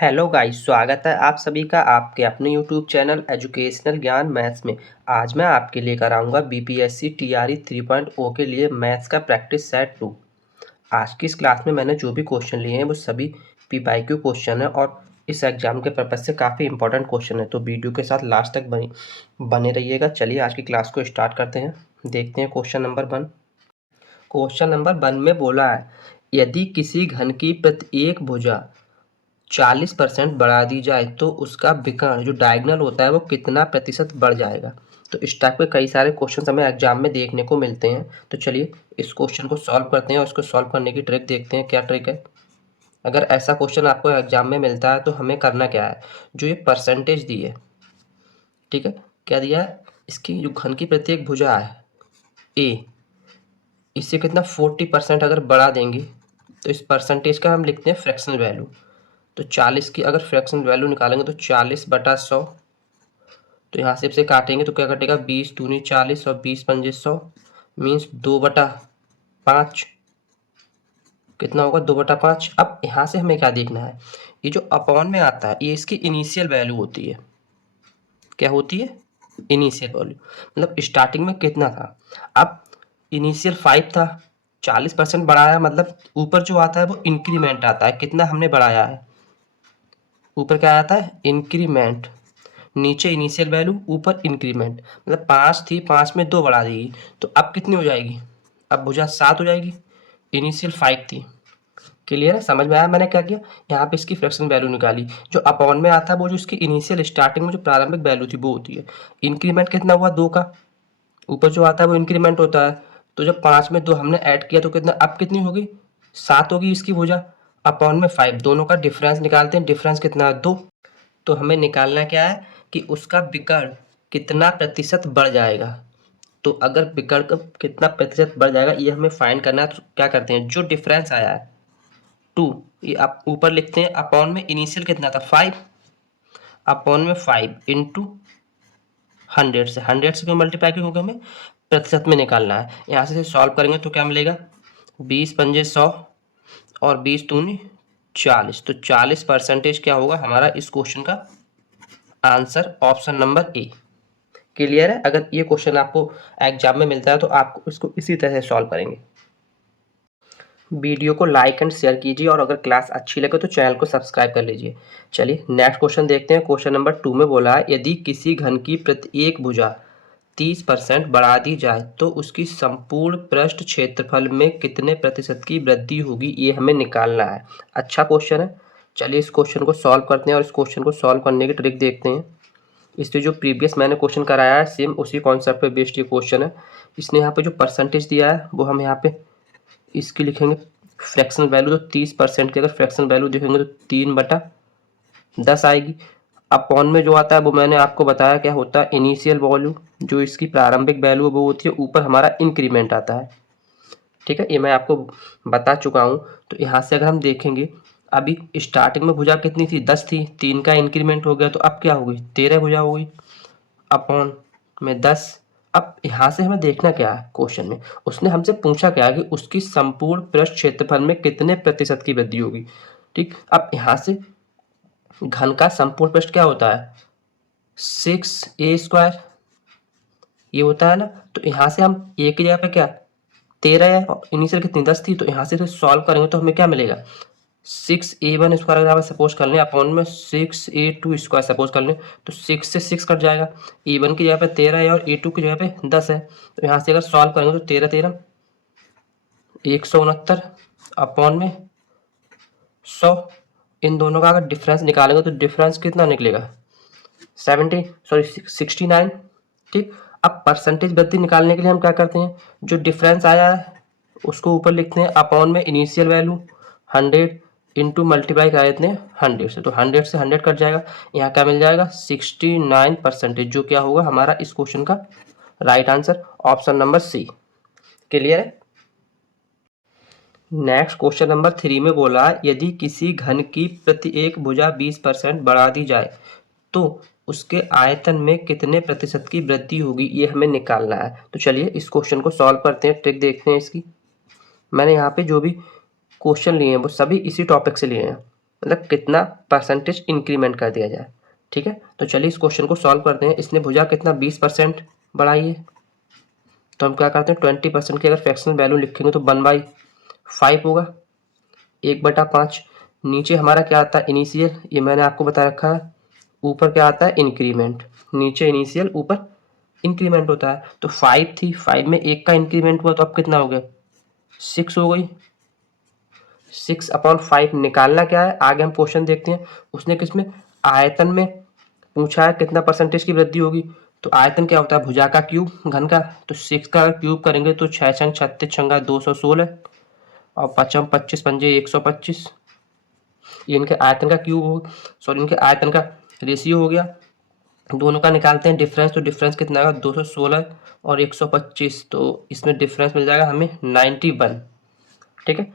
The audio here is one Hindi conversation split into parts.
हेलो गाइस, स्वागत है आप सभी का आपके अपने यूट्यूब चैनल एजुकेशनल ज्ञान मैथ्स में। आज मैं आपके लेकर आऊँगा बीपीएससी टीआरई 3.0 के लिए मैथ्स का प्रैक्टिस सेट 2। आज की इस क्लास में मैंने जो भी क्वेश्चन लिए हैं वो सभी पीवाईक्यू क्वेश्चन है और इस एग्जाम के पर्पज़ से काफ़ी इंपॉर्टेंट क्वेश्चन है, तो वीडियो के साथ लास्ट तक बने रहिएगा। चलिए आज की क्लास को स्टार्ट करते हैं। देखते हैं क्वेश्चन नंबर 1। क्वेश्चन नंबर 1 में बोला है, यदि किसी घन की प्रत्येक भुजा 40% बढ़ा दी जाए तो उसका विकर्ण जो डायगोनल होता है वो कितना प्रतिशत बढ़ जाएगा। तो इस टाइप के कई सारे क्वेश्चन हमें एग्जाम में देखने को मिलते हैं। तो चलिए इस क्वेश्चन को सॉल्व करते हैं और इसको सॉल्व करने की ट्रिक देखते हैं क्या ट्रिक है। अगर ऐसा क्वेश्चन आपको एग्जाम में मिलता है तो हमें करना क्या है, जो ये परसेंटेज दी है, ठीक है, क्या दिया है, इसकी जो घन की प्रत्येक भुजा है ए, इससे कितना 40% अगर बढ़ा देंगे तो इस परसेंटेज का हम लिखते हैं फ्रैक्शनल वैल्यू। तो 40 की अगर फ्रैक्शनल वैल्यू निकालेंगे तो 40/100, तो यहाँ से इसे काटेंगे तो क्या कटेगा, 20 दूनी 40 और 20 पंजे 100, मीन्स 2/5 कितना होगा, 2/5। अब यहाँ से हमें क्या देखना है, ये जो अपॉन में आता है ये इसकी इनिशियल वैल्यू होती है। क्या होती है, इनिशियल वैल्यू, मतलब स्टार्टिंग में कितना था। अब इनिशियल 5 था, 40% बढ़ाया, मतलब ऊपर जो आता है वो इंक्रीमेंट आता है, कितना हमने बढ़ाया है, ऊपर क्या आता है, इंक्रीमेंट, नीचे इनिशियल वैल्यू, ऊपर इंक्रीमेंट। मतलब 5 थी, 5 में 2 बढ़ा देगी तो अब कितनी हो जाएगी, अब भुजा 7 हो जाएगी। इनिशियल 5 थी। क्लियर है, समझ में आया मैंने क्या किया, यहाँ पे इसकी फ्रैक्शन वैल्यू निकाली। जो अपॉन में आता है वो जो इसकी इनिशियल स्टार्टिंग में जो प्रारंभिक वैल्यू थी वो होती है। इंक्रीमेंट कितना हुआ, 2 का, ऊपर जो आता है वो इंक्रीमेंट होता है। तो जब 5 में 2 हमने ऐड किया तो कितना, अब कितनी होगी, 7 होगी इसकी भुजा, अपॉन में 5, दोनों का डिफरेंस निकालते हैं। डिफरेंस कितना है, 2। तो हमें निकालना क्या है कि उसका विकर्ण कितना प्रतिशत बढ़ जाएगा। तो अगर विकर्ण का कितना प्रतिशत बढ़ जाएगा ये हमें फाइंड करना है। तो क्या करते हैं, जो डिफरेंस आया है 2, ये आप ऊपर लिखते हैं, अपॉन में इनिशियल कितना था 5, अपॉन में 5 इंटू 100 से, 100 से क्यों मल्टीप्लाई, क्योंकि हमें प्रतिशत में निकालना है। यहाँ से सॉल्व करेंगे तो क्या मिलेगा, 20 पंजे 100 और 20 दूनी 40, तो 40% क्या होगा हमारा इस क्वेश्चन का answer, option number A. Clear है, अगर ये क्वेश्चन आपको एग्जाम में मिलता है तो आप इसको इसी तरह से सॉल्व करेंगे। वीडियो को लाइक एंड शेयर कीजिए और अगर क्लास अच्छी लगे तो चैनल को सब्सक्राइब कर लीजिए। चलिए नेक्स्ट क्वेश्चन देखते हैं। क्वेश्चन नंबर 2 में बोला है, यदि किसी घन की प्रत्येक भुजा 30% बढ़ा दी जाए तो उसकी संपूर्ण पृष्ठ क्षेत्रफल में कितने प्रतिशत की वृद्धि होगी, ये हमें निकालना है। अच्छा क्वेश्चन है, चलिए इस क्वेश्चन को सॉल्व करते हैं और इस क्वेश्चन को सॉल्व करने की ट्रिक देखते हैं। इससे जो प्रीवियस मैंने क्वेश्चन कराया है सेम उसी कॉन्सेप्ट पे बेस्ड ये क्वेश्चन है। इसने यहाँ पे जो परसेंटेज दिया है वो हम यहाँ पे इसकी लिखेंगे फ्रैक्शनल वैल्यू। तो 30% की अगर फ्रैक्शनल वैल्यू देखेंगे तो 3/10 आएगी। अपॉन में जो आता है वो मैंने आपको बताया क्या होता है, इनिशियल वैल्यू, जो इसकी प्रारंभिक वैल्यू वो होती है, ऊपर हमारा इंक्रीमेंट आता है। ठीक है, ये मैं आपको बता चुका हूँ। तो यहाँ से अगर हम देखेंगे, अभी स्टार्टिंग में भुजा कितनी थी, 10 थी, 3 का इंक्रीमेंट हो गया तो अब क्या होगी, 13 भुजा होगी, अपॉन में 10। अब यहाँ से हमें देखना क्या है, क्वेश्चन में उसने हमसे पूछा क्या है कि उसकी संपूर्ण पृष्ठ क्षेत्रफल में कितने प्रतिशत की वृद्धि होगी। ठीक, अब यहाँ से घन का संपूर्ण पृष्ठ क्या होता है, 6a², ये होता है ना। तो यहाँ से हम a की जगह पे क्या 13 है और इनिशियल कितनी 10 थी, तो यहाँ से सॉल्व करेंगे तो हमें क्या मिलेगा, 6a1² अगर आप सपोज कर लें, अपॉन में 6a2² सपोज कर लें तो 6 से 6 कट जाएगा। a1 की जगह पे 13 है और a2 की जगह पे 10 है, तो यहाँ से अगर सॉल्व करेंगे तो 13 13 169 अपॉन में 100, इन दोनों का अगर डिफरेंस निकालेंगे तो डिफरेंस कितना निकलेगा, 69। ठीक, अब परसेंटेज वृद्धि निकालने के लिए हम क्या करते हैं, जो डिफरेंस आया है उसको ऊपर लिखते हैं, अपॉन में इनिशियल वैल्यू 100 इंटू मल्टीप्लाई करा देते हैं 100 से, तो 100 से 100 कट जाएगा। यहाँ क्या मिल जाएगा, 69%, जो क्या होगा हमारा इस क्वेश्चन का right answer, option number C. Clear है। नेक्स्ट क्वेश्चन नंबर 3 में बोला, यदि किसी घन की प्रत्येक भुजा 20% बढ़ा दी जाए तो उसके आयतन में कितने प्रतिशत की वृद्धि होगी, ये हमें निकालना है। तो चलिए इस क्वेश्चन को सॉल्व करते हैं, ट्रिक देखते हैं इसकी। मैंने यहाँ पे जो भी क्वेश्चन लिए हैं वो सभी इसी टॉपिक से लिए हैं। मतलब कितना परसेंटेज इंक्रीमेंट कर दिया जाए। ठीक है, तो चलिए इस क्वेश्चन को सॉल्व करते हैं। इसने भुजा कितना 20% बढ़ाई है, तो हम क्या करते हैं 20% की अगर फ्रैक्शनल वैल्यू लिखेंगे तो 1/5 होगा, 1/5। नीचे हमारा क्या आता है इनिशियल, ये मैंने आपको बता रखा है। ऊपर क्या आता है इंक्रीमेंट, नीचे इनिशियल ऊपर इंक्रीमेंट होता है। तो 5 थी, 5 में 1 का इंक्रीमेंट हुआ तो अब कितना हो गया 6 हो गई। 6/5 निकालना क्या है, आगे हम क्वेश्चन देखते हैं। उसने किसमें आयतन में पूछा है कितना परसेंटेज की वृद्धि होगी। तो आयतन क्या होता है भुजा का क्यूब घन का, तो 6 का क्यूब करेंगे तो 6 छंग 36 छंगा 216 और 5 25 पंजे 125। ये इनके आयतन का क्यूब हो, सॉरी इनके आयतन का रेशियो हो गया। दोनों का निकालते हैं डिफरेंस, तो डिफरेंस कितना होगा 216 और 125, तो इसमें डिफरेंस मिल जाएगा हमें 91। ठीक है,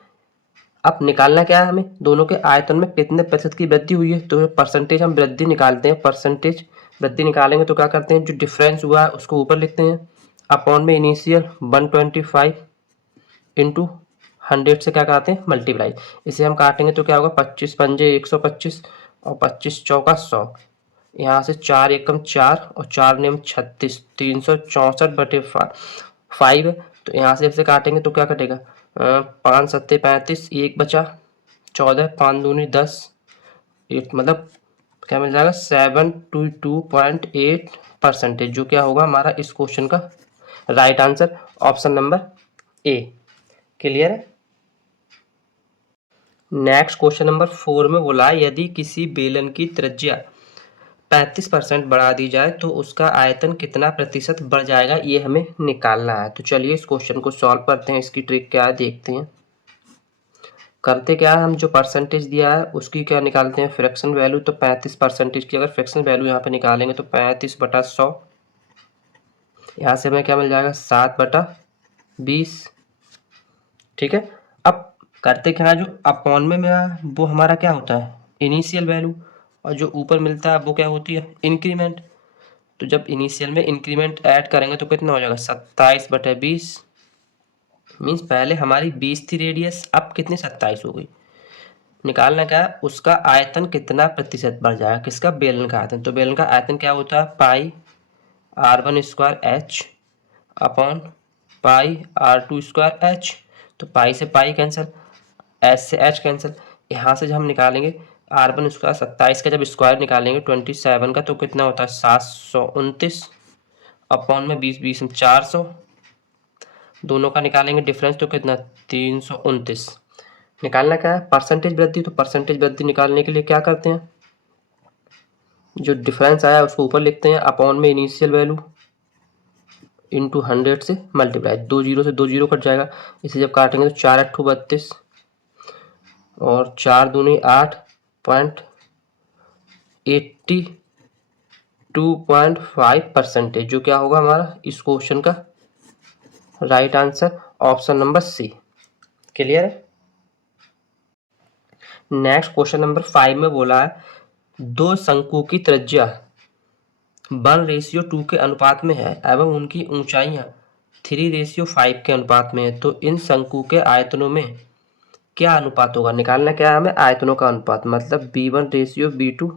अब निकालना क्या है हमें दोनों के आयतन में कितने प्रतिशत की वृद्धि हुई है। तो परसेंटेज हम वृद्धि निकालते हैं, परसेंटेज वृद्धि निकालेंगे तो क्या करते हैं जो डिफरेंस हुआ है उसको ऊपर लिखते हैं, अपॉन में इनिशियल 125 इंटू 100 से क्या करते हैं मल्टीप्लाई। इसे हम काटेंगे तो क्या होगा 25 पंजे 125 और 25 चौका 100। यहाँ से 4 एकम 4 और 4 नेम 36, 364/5 है। तो यहाँ से काटेंगे तो क्या कटेगा 5 सत्ते 35, 1 बचा 14, 5 दूनी 10, 8 मतलब क्या मिल जाएगा 722.8%, जो क्या होगा हमारा इस क्वेश्चन का right answer option number A. Clear है। नेक्स्ट क्वेश्चन नंबर 4 में बोला यदि किसी बेलन की त्रिज्या 35% बढ़ा दी जाए तो उसका आयतन कितना प्रतिशत बढ़ जाएगा, ये हमें निकालना है। तो चलिए इस क्वेश्चन को सॉल्व करते हैं। इसकी ट्रिक क्या है देखते हैं। करते क्या है हम जो परसेंटेज दिया है उसकी क्या निकालते हैं फ्रैक्शन वैल्यू। तो 35% की अगर फ्रैक्शन वैल्यू यहाँ पे निकालेंगे तो 35/100, यहाँ से हमें क्या मिल जाएगा 7/20। ठीक है, अब करते क्या है जो अपॉन में मेरा वो हमारा क्या होता है इनिशियल वैल्यू, और जो ऊपर मिलता है वो क्या होती है इंक्रीमेंट। तो जब इनिशियल में इंक्रीमेंट ऐड करेंगे तो कितना हो जाएगा 27/20। मीन्स पहले हमारी 20 थी रेडियस, अब कितनी 27 हो गई। निकालना क्या है उसका आयतन कितना प्रतिशत बढ़ जाएगा, किसका बेलन का आयतन। तो बेलन का आयतन क्या होता है पाई r1² h upon pi r2² h। तो पाई से पाई कैंसिल, एच से एच कैंसिल। यहाँ से जब हम निकालेंगे r1² 27 का जब स्क्वायर निकालेंगे 27 का तो कितना होता है 729 अपॉन में 20, 20 में 400, दोनों का निकालेंगे डिफरेंस तो कितना 329। निकालना क्या है परसेंटेज वृद्धि। तो परसेंटेज वृद्धि निकालने के लिए क्या करते हैं जो डिफरेंस आया उसको ऊपर लिखते हैं, अपॉन में इनिशियल वैल्यू इंटू 100 से मल्टीप्लाई, 2 जीरो से 2 जीरो कट जाएगा। इसे जब काटेंगे तो 4 8 32 और 4 दूनी 8.82.5%, जो क्या होगा हमारा इस क्वेश्चन का right answer option number C. Clear है। नेक्स्ट क्वेश्चन नंबर 5 में बोला है दो शंकु की त्रिज्या 1:2 के अनुपात में है एवं उनकी ऊंचाइयां 3:5 के अनुपात में है, तो इन शंकु के आयतनों में क्या अनुपात होगा। निकालना क्या है हमें आयतनों का अनुपात, मतलब B1:B2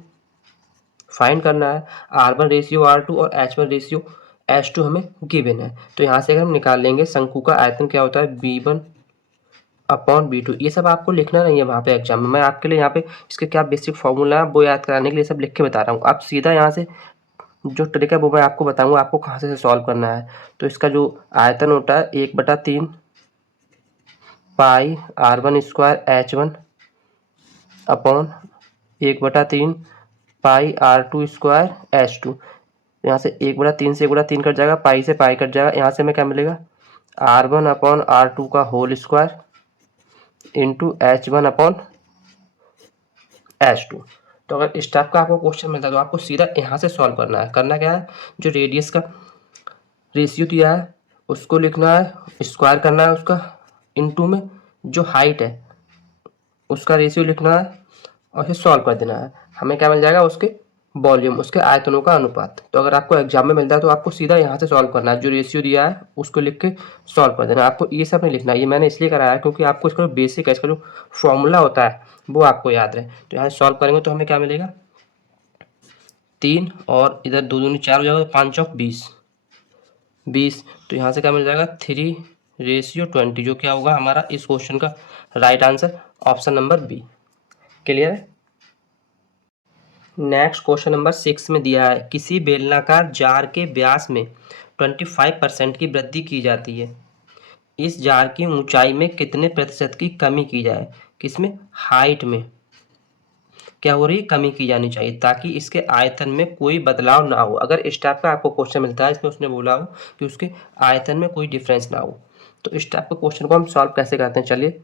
फाइंड करना है, R1:R2 और H1:H2 हमें गिवन है। तो यहाँ से अगर हम निकाल लेंगे शंकु का आयतन क्या होता है B1/B2। ये सब आपको लिखना नहीं है वहाँ पे एग्जाम में, मैं आपके लिए यहाँ पे इसके क्या बेसिक फॉर्मूला है वो याद कराने के लिए सब लिख के बता रहा हूँ। आप सीधा यहाँ से जो ट्रिक है वो मैं आपको बताऊंगा आपको कहाँ से सॉल्व करना है। तो इसका जो आयतन होता है 1/3 पाई r1² h1 अपॉन 1/3 पाई r2² h2। यहाँ से 1/3 से 1/3 कट जाएगा, पाई से पाई कट जाएगा। यहाँ से हमें क्या मिलेगा r1/r2 का होल स्क्वायर इंटू h1/h2। तो अगर इस टाइप का आपको क्वेश्चन मिलता है तो आपको सीधा यहाँ से सॉल्व करना है। करना क्या है जो रेडियस का रेशियो दिया है उसको लिखना है, स्क्वायर करना है उसका, इनटू में जो हाइट है उसका रेशियो लिखना है और फिर सॉल्व कर देना है। हमें क्या मिल जाएगा उसके वॉल्यूम उसके आयतनों का अनुपात। तो अगर आपको एग्जाम में मिलता है तो आपको सीधा यहाँ से सॉल्व करना है, जो रेशियो दिया है उसको लिख के सॉल्व कर देना। आपको ये सब नहीं लिखना है, ये मैंने इसलिए कराया है क्योंकि आपको इसका जो बेसिक है, इसका जो फॉर्मूला होता है वो आपको याद रहे। तो यहाँ सॉल्व करेंगे तो हमें क्या मिलेगा, 3 और इधर 2 दूनी 4 हो जाएगा, तो 5 चौक 20। तो यहाँ से क्या मिल जाएगा 3:20, जो क्या होगा हमारा इस क्वेश्चन का right answer option number B. Clear है। नेक्स्ट क्वेश्चन नंबर 6 में दिया है, किसी बेलनाकार जार के व्यास में 25% की वृद्धि की जाती है, इस जार की ऊंचाई में कितने प्रतिशत की कमी की जाए। किसमें, हाइट में क्या हो रही है, कमी की जानी चाहिए, ताकि इसके आयतन में कोई बदलाव ना हो। अगर इस टाइप का आपको क्वेश्चन मिलता है इसमें उसने बोला हो कि उसके आयतन में कोई डिफरेंस ना हो, तो इस टाइप के क्वेश्चन को हम सॉल्व कैसे करते हैं, चलिए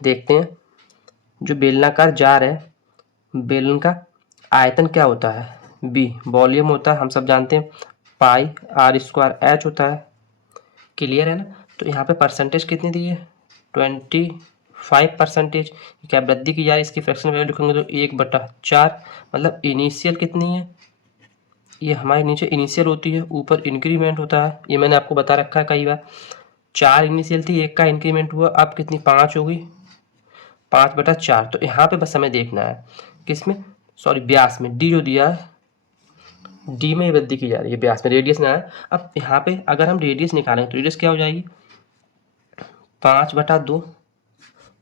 देखते हैं। जो बेलनाकार जार है, बेलन का आयतन क्या होता है, बी, वॉल्यूम होता है, हम सब जानते हैं, पाई आर स्क्वायर एच होता है। क्लियर है ना। तो यहाँ पे परसेंटेज कितनी दी है, 25%। क्या वृद्धि की जा रही है, इसकी फ्रैक्शन वैल्यू लिखेंगे तो 1/4, मतलब इनिशियल कितनी है, ये हमारे नीचे इनिशियल होती है, ऊपर इंक्रीमेंट होता है, ये मैंने आपको बता रखा है कई बार। 4 इनिशियल थी, 1 का इंक्रीमेंट हुआ, अब कितनी 5 हो गई, 5/4। तो यहाँ पे बस हमें देखना है किसमें, सॉरी व्यास में, डी जो दिया है डी में वृद्धि की जा रही है, व्यास में, रेडियस में आया। अब यहाँ पे अगर हम रेडियस निकालेंगे तो रेडियस क्या हो जाएगी, 5/2,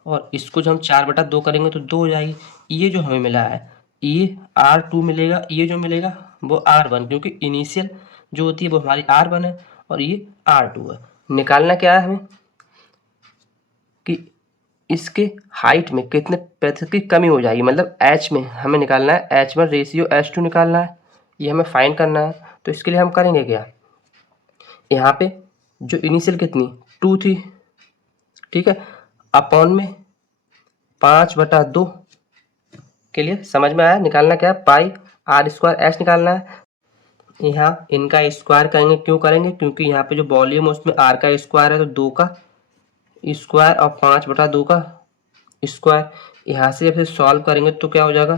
और इसको जब हम 4/2 करेंगे तो 2 हो जाएगी। ये जो हमें मिला है ये R2 मिलेगा, ये जो मिलेगा वो R1, क्योंकि इनिशियल जो होती है वो हमारी R1 है और ये R2 है। निकालना क्या है हमें कि इसके हाइट में कितने प्रतिशत की कमी हो जाएगी, मतलब H में हमें निकालना है, H1 रेशियो H2 निकालना है, ये हमें फाइंड करना है। तो इसके लिए हम करेंगे क्या, यहाँ पे जो इनिशियल कितनी 2 थी, ठीक है, अपॉन में 5/2। के लिए समझ में आया, निकालना क्या है, पाई आर स्क्वायर एच निकालना है। यहाँ इनका स्क्वायर करेंगे, क्यों करेंगे, क्योंकि यहाँ पे जो वॉल्यूम है उसमें आर का स्क्वायर है, तो 2 का स्क्वायर और 5/2 का स्क्वायर। यहाँ से जब सॉल्व करेंगे तो क्या हो जाएगा,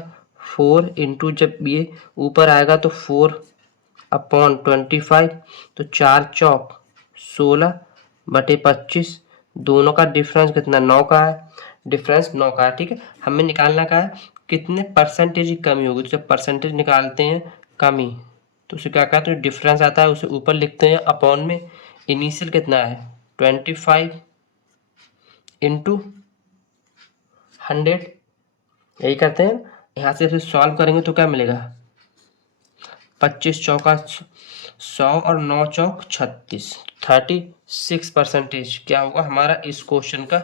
4 इंटू, जब ये ऊपर आएगा तो 4/25, तो 4 चौक 16/25, दोनों का डिफरेंस कितना 9 का है, डिफरेंस 9 का है। ठीक है, हमें निकालना का है कितने परसेंटेज की कमी होगी। तो जब परसेंटेज निकालते हैं कमी, तो उसे क्या कहते हैं, डिफरेंस आता है उसे ऊपर लिखते हैं, अपॉन में इनिशियल कितना है 25 इंटू 100, यही करते हैं। यहाँ से सॉल्व करेंगे तो क्या मिलेगा, 25 चौका 100 और 9 चौक 36, 36% क्या होगा हमारा इस क्वेश्चन का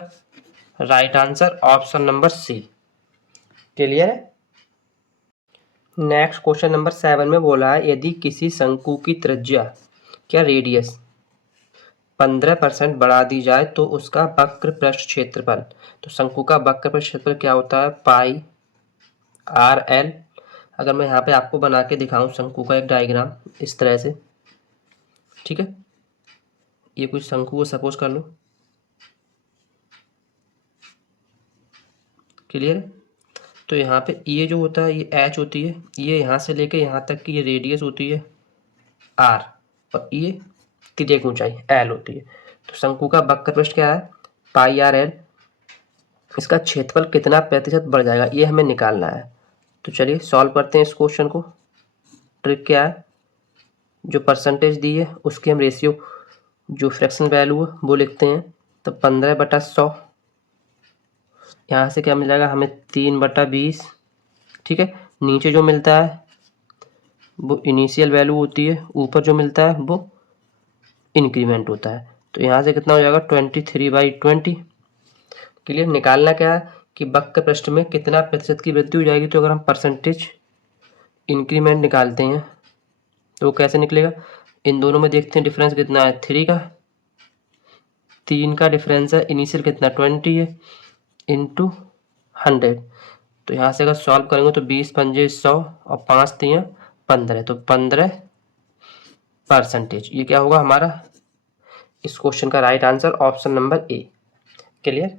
right answer option number C. Clear है। नेक्स्ट क्वेश्चन नंबर 7 में बोला है, यदि किसी शंकु की त्रिज्या क्या रेडियस 15% बढ़ा दी जाए तो उसका वक्र पृष्ठ क्षेत्रफल, तो शंकु का वक्र पृष्ठ क्षेत्रफल क्या होता है, पाई आर एल। अगर मैं यहाँ पे आपको बना के दिखाऊं शंकु का एक डायग्राम इस तरह से, ठीक है, ये कुछ शंकु को सपोज कर लो। क्लियर है। तो यहाँ पे ये जो होता है ये एच होती है, ये यहाँ से लेके यहाँ तक की ये रेडियस होती है आर, और ये त्रिज्या की ऊंचाई एल होती है। तो शंकु का वक्र पृष्ठ क्या है, पाई आर एल, इसका क्षेत्रफल कितना प्रतिशत बढ़ जाएगा ये हमें निकालना है। तो चलिए सॉल्व करते हैं इस क्वेश्चन को। ट्रिक क्या है, जो परसेंटेज दी है उसकी हम रेशियो, जो फ्रैक्शन वैल्यू है वो लिखते हैं। तो 15/100, यहाँ से क्या मिल जाएगा हमें 3/20। ठीक है, नीचे जो मिलता है वो इनिशियल वैल्यू होती है, ऊपर जो मिलता है वो इंक्रीमेंट होता है। तो यहाँ से कितना हो जाएगा 23/20। क्लियर। निकालना क्या है कि वक्र पृष्ठ में कितना प्रतिशत की वृद्धि हो जाएगी। तो अगर हम परसेंटेज इंक्रीमेंट निकालते हैं तो वो कैसे निकलेगा, इन दोनों में देखते हैं डिफरेंस कितना है, 3 का, 3 का डिफरेंस है, इनिशियल कितना 20 है, इंटू 100। तो यहाँ से अगर सॉल्व करेंगे तो 20×5 100 और 5 3 15, तो 15%। ये क्या होगा हमारा इस क्वेश्चन का right answer option number A. Clear.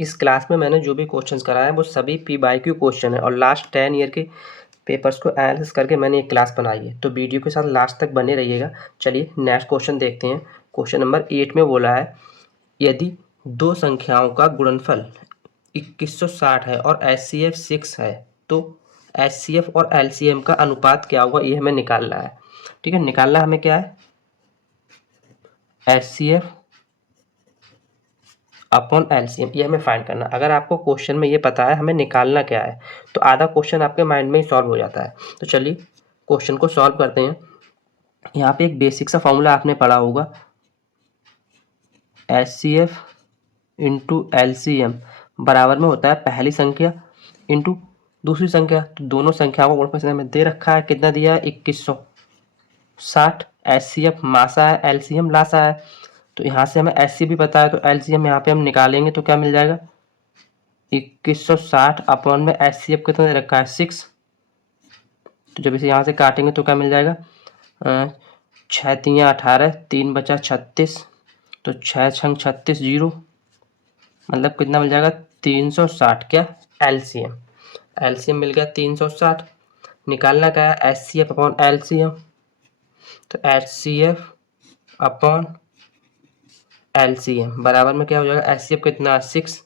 इस क्लास में मैंने जो भी क्वेश्चंस कराए हैं वो सभी पी बाई क्यू क्वेश्चन है और लास्ट 10 ईयर के पेपर्स को एनालिसिस करके मैंने एक क्लास बनाई है, तो वीडियो के साथ लास्ट तक बने रहिएगा। चलिए नेक्स्ट क्वेश्चन देखते हैं। क्वेश्चन नंबर 8 में बोला है, यदि दो संख्याओं का गुणनफल 2160 है और एचसीएफ 6 है, तो एचसीएफ और एलसीएम का अनुपात क्या होगा, ये हमें निकालना है। ठीक है, निकालना हमें क्या है, एचसीएफ अपॉन एलसीएम, ये हमें फाइंड करना। अगर आपको क्वेश्चन में ये पता है हमें निकालना क्या है, तो आधा क्वेश्चन आपके माइंड में ही सॉल्व हो जाता है। तो चलिए क्वेश्चन को सॉल्व करते हैं। यहाँ पे एक बेसिक सा फॉर्मूला आपने पढ़ा होगा, एचसीएफ इंटू एलसीएम बराबर में होता है पहली संख्या इंटू दूसरी संख्या। तो दोनों संख्याओं का गुणनफल हमें दे रखा है, कितना दिया है, 2160। एचसीएफ मासा है, एलसीएम लासा है। तो यहाँ से हमें एचसीएफ भी पता है, तो एलसीएम यहाँ पे हम निकालेंगे तो क्या मिल जाएगा, 2160 अपॉन में एचसीएफ कितना दे रखा है, 6। तो जब इसे यहाँ से काटेंगे तो क्या मिल जाएगा, 6 तियाँ 18, 3 बचा 36, तो 6 छंग 36 जीरो, मतलब कितना मिल जाएगा, 360। क्या, एलसीएम, एलसीएम मिल गया 360। निकालना क्या है, एचसीएफ अपॉन एलसीएम। तो एचसीएफ अपॉन एलसीएम बराबर में क्या हो जाएगा, एचसीएफ कितना, 6,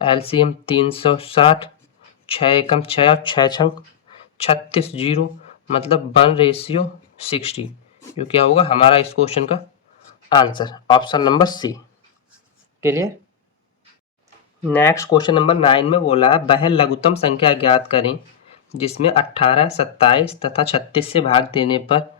एलसीएम 360, 6 एकम 6 और 6 छंग 36 जीरो, मतलब 1:60, जो क्या होगा हमारा इस क्वेश्चन का answer, option number C. Clear. Next question number 9 में बोला है, वह लघुत्तम संख्या ज्ञात करें जिसमें 18, 27 तथा 36 से भाग देने पर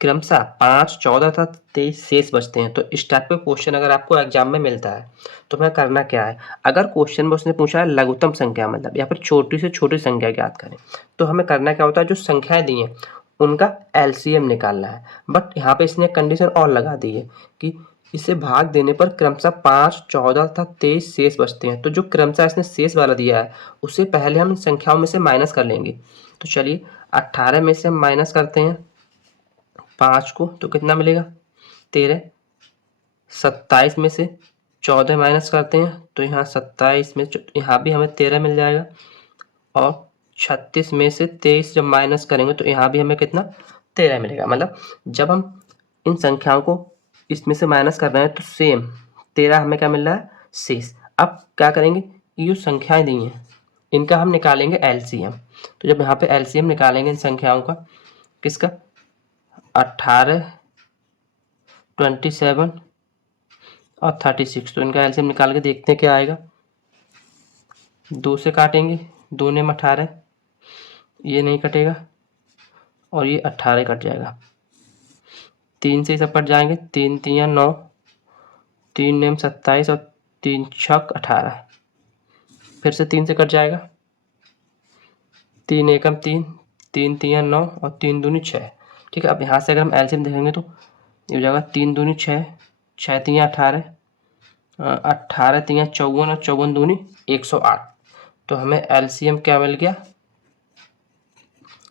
क्रमशः 5, 14 तथा 23 शेष बचते हैं। तो इस टाइप का क्वेश्चन अगर आपको एग्जाम में मिलता है तो हमें करना क्या है, अगर क्वेश्चन में उसने पूछा है लघुत्तम संख्या मतलब या फिर छोटी से छोटी संख्या ज्ञात करें, तो हमें करना क्या होता है, जो संख्याएं दी हैं उनका एलसीएम निकालना है। बट यहाँ पे इसने कंडीशन और लगा दी है कि इसे भाग देने पर क्रमशः 5, 14 तथा 23 शेष बचते हैं। तो जो क्रमशः इसने शेष वाला दिया है उससे पहले हम इन संख्याओं में से माइनस कर लेंगे। तो चलिए 18 में से हम माइनस करते हैं 5 को, तो कितना मिलेगा, 13। 27 में से 14 माइनस करते हैं तो यहाँ 27 में यहाँ भी हमें 13 मिल जाएगा, और 36 में से 23 जब माइनस करेंगे तो यहाँ भी हमें कितना, 13 मिलेगा। मतलब जब हम इन संख्याओं को इसमें से माइनस कर रहे हैं तो सेम 13 हमें क्या मिल रहा है, शेष। अब क्या करेंगे, ये जो संख्याएं दी हैं इनका हम निकालेंगे एलसीएम। तो जब यहाँ पे एलसीएम निकालेंगे इन संख्याओं का, किसका, 18, 27 और 36, तो इनका एलसीएम निकाल के देखते हैं क्या आएगा। 2 से काटेंगे, 2 ने 18, ये नहीं कटेगा और ये 18 कट जाएगा। 3 से सब कट जाएंगे, 3 तियाँ 9, 3 नेम 27 और 3 छक 18, फिर से 3 से कट जाएगा, 3 एकम 3, 3 तियाँ 9 और 3 दूनी 6। ठीक है, अब यहाँ से अगर हम एलसीएम देखेंगे तो ये हो जाएगा 3 दूनी 6, 6 तियाँ 18, 18 तियाँ 54 और 54 दूनी 108। तो हमें एलसीएम क्या मिल गया,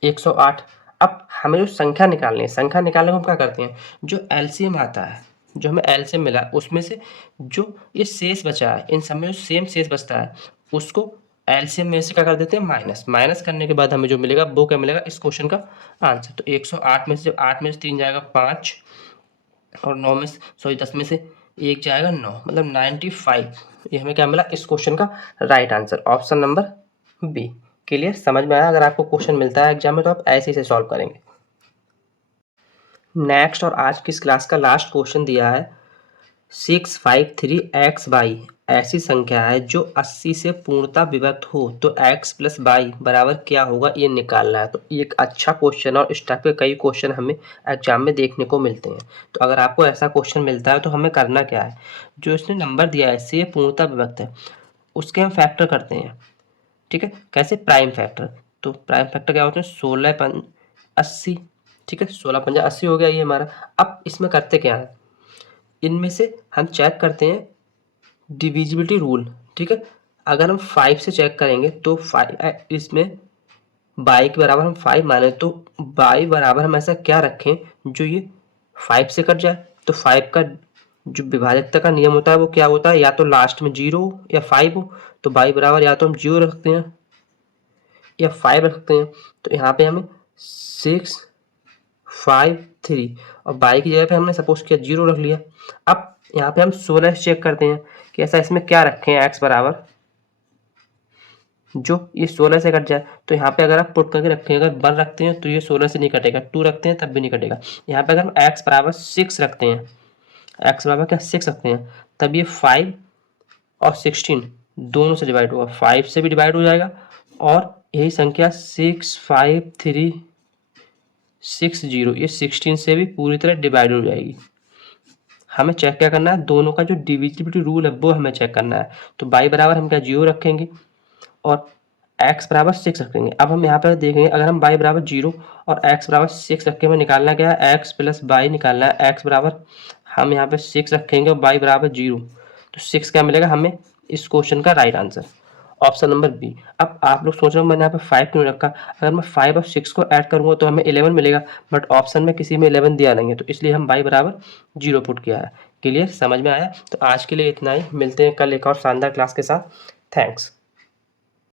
108। अब हमें जो संख्या निकालनी है, संख्या निकालने को हम क्या करते हैं, जो एलसीएम आता है, जो हमें एलसीएम मिला उसमें से जो ये शेष बचा है, इन सब में जो सेम शेष बचता है उसको एलसीएम में से क्या कर देते हैं, माइनस। माइनस करने के बाद हमें जो मिलेगा वो क्या मिलेगा, इस क्वेश्चन का आंसर। तो 108 में से जब 8 में से 3 जाएगा 5, और 9 में से 10 में से 1 जाएगा 9, मतलब 95। ये हमें क्या मिला, इस क्वेश्चन का right answer, option number B. Clear, समझ में आया। अगर आपको क्वेश्चन मिलता है एग्जाम में तो आप ऐसे ही से सॉल्व करेंगे। नेक्स्ट और आज की इस क्लास का लास्ट क्वेश्चन दिया है, 653x/y ऐसी संख्या है जो 80 से पूर्णतः विभक्त हो तो x + y बराबर क्या होगा, ये निकालना है। तो ये एक अच्छा क्वेश्चन और इस टाइप के कई क्वेश्चन हमें एग्जाम में देखने को मिलते हैं। तो अगर आपको ऐसा क्वेश्चन मिलता है तो हमें करना क्या है, जो इसने नंबर दिया है इससे ये पूर्णतः विभक्त है उसके हम फैक्टर करते हैं। ठीक है, कैसे, प्राइम फैक्टर। तो प्राइम फैक्टर क्या होते हैं, 16 × 80। ठीक है, 16 × 5 = 80 हो गया ये हमारा। अब इसमें करते क्या है, इनमें से हम चेक करते हैं डिविजिबिलिटी रूल। ठीक है, अगर हम 5 से चेक करेंगे तो 5 इसमें y के बराबर हम 5 माने तो y बराबर हम ऐसा क्या रखें जो ये 5 से कट जाए। तो 5 का जो विभाजकता का नियम होता है वो क्या होता है, या तो लास्ट में 0 या 5 हो। तो y बराबर या तो हम 0 रखते हैं या 5 रख सकते हैं। तो यहाँ पे हमें 6 5 3 और y की जगह पे हमने सपोज किया 0 रख लिया। अब यहाँ पे हम 16 से चेक करते हैं कि ऐसा इसमें क्या रखें x बराबर जो ये 16 से कट जाए। तो यहाँ पे अगर आप पुट करके रखें, अगर 1 रखते हैं तो ये 16 से नहीं कटेगा, 2 रखते हैं तब भी नहीं कटेगा। यहाँ पे अगर हम x बराबर 6 रखते हैं, x बराबर क्या 6 रखते हैं, तब ये 5 और 16 दोनों से डिवाइड होगा, 5 से भी डिवाइड हो जाएगा और यही संख्या 6 5 3 6 0 ये 16 से भी पूरी तरह डिवाइड हो जाएगी। हमें चेक क्या करना है, दोनों का जो डिविजिबिलिटी रूल है वो हमें चेक करना है। तो y बराबर हम क्या 0 रखेंगे और x बराबर 6 रखेंगे। अब हम यहाँ पर देखेंगे, अगर हम y बराबर 0 और x बराबर 6 रख के हमें निकालना क्या है, x प्लस y निकालना है। x बराबर हम यहाँ पे 6 रखेंगे और y बराबर 0, तो 6 क्या मिलेगा हमें इस क्वेश्चन का right answer, option number B. अब आप लोग सोच रहे हो मैंने यहाँ पे 5 क्यों रखा, अगर मैं 5 और 6 को ऐड करूँगा तो हमें 11 मिलेगा, बट ऑप्शन में किसी में 11 दिया नहीं है, तो इसलिए हम y बराबर 0 पुट किया है। क्लियर, समझ में आया? तो आज के लिए इतना ही, मिलते हैं कल एक और शानदार क्लास के साथ। थैंक्स।